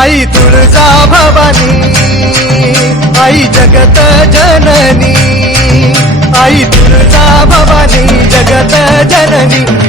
आई तुळजा भवानी आई जगत जननी आई तुळजा भवानी जगत जननी.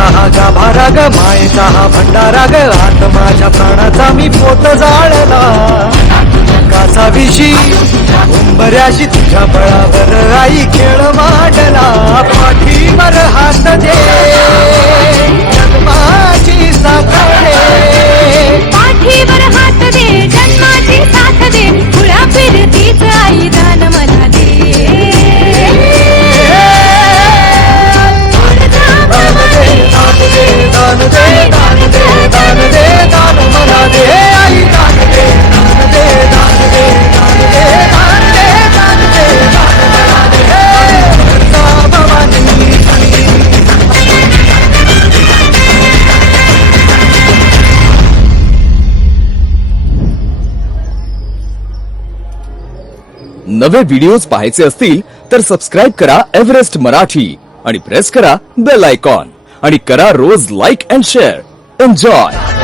सहा हा गाभारा ग मायेचा हा भंडारा ग आत माझ्या प्राणाचा मी पोत जाळला. कासाविषयी उंबऱ्याशी तुझ्या बळावर राई खेळ माड नवे व्हिडिओज पाहायचे असतील तर सबस्क्राईब करा एव्हरेस्ट मराठी आणि प्रेस करा बेल आयकॉन. आणि करा रोज लाईक अँड शेअर. एन्जॉय!